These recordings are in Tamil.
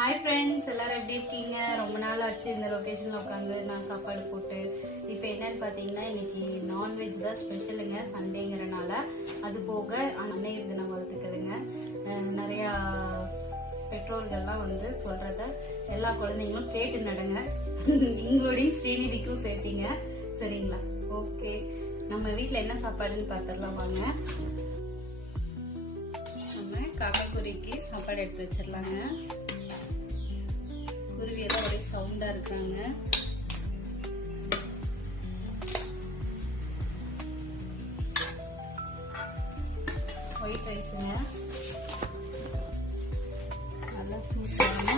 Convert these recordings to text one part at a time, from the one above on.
ஹாய் ஃப்ரெண்ட்ஸ், எல்லாரும் எப்படி இருக்கீங்க? ரொம்ப நாள் ஆச்சு இந்த லொக்கேஷனில் உட்காந்து நான் சாப்பாடு போட்டு. இப்போ என்னன்னு பார்த்தீங்கன்னா, இன்னைக்கு நான்வெஜ் தான் ஸ்பெஷலுங்க, சண்டேங்கிறனால. அது போக அன்னையர் தினம் வாழ்த்துக்களுங்க. நிறையா பெற்றோர்கள்லாம் வந்து சொல்கிறத எல்லா குழந்தைங்களும் கேட்டு நடங்க, இன்க்ளூடிங் ஸ்ரீநிதிக்கும் சேர்த்தீங்க. சரிங்களா? ஓகே, நம்ம வீட்டில் என்ன சாப்பாடுன்னு பார்த்துடலாம் வாங்க. நம்ம காக்காக்குருவிக்கு சாப்பாடு எடுத்து வச்சிடலாங்க. குருவியெல்லாம் ஒரே சவுண்டா இருக்காங்க. ஒயிட் ரைஸுங்க, நல்லா சூப்பரான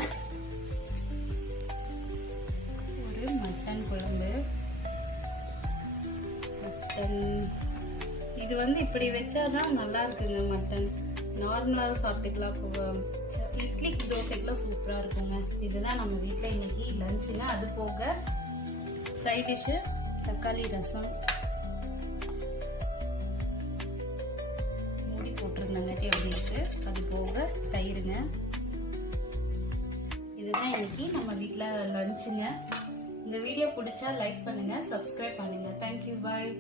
ஒரு மட்டன் குழம்பு. மட்டன் இது வந்து இப்படி வச்சாதான் நல்லா இருக்குங்க. மட்டன் நார்மலாக சாப்பிட்டுக்கலாம், இட்லிக்கு தோசைக்கெல்லாம் சூப்பராக இருக்குங்க. இதுதான் நம்ம வீட்டில் இன்னைக்கு லஞ்சுங்க. அது போக சைட் டிஷ்ஷு தக்காளி ரசம் மூடி போட்டிருந்தாங்காட்டி அப்படி இருக்கு. அது போக தயிருங்க. இதுதான் இன்னைக்கு நம்ம வீட்டில் லஞ்சுங்க. இந்த வீடியோ பிடிச்சா லைக் பண்ணுங்க, சப்ஸ்கிரைப் பண்ணுங்க. தேங்க்யூ, பாய்.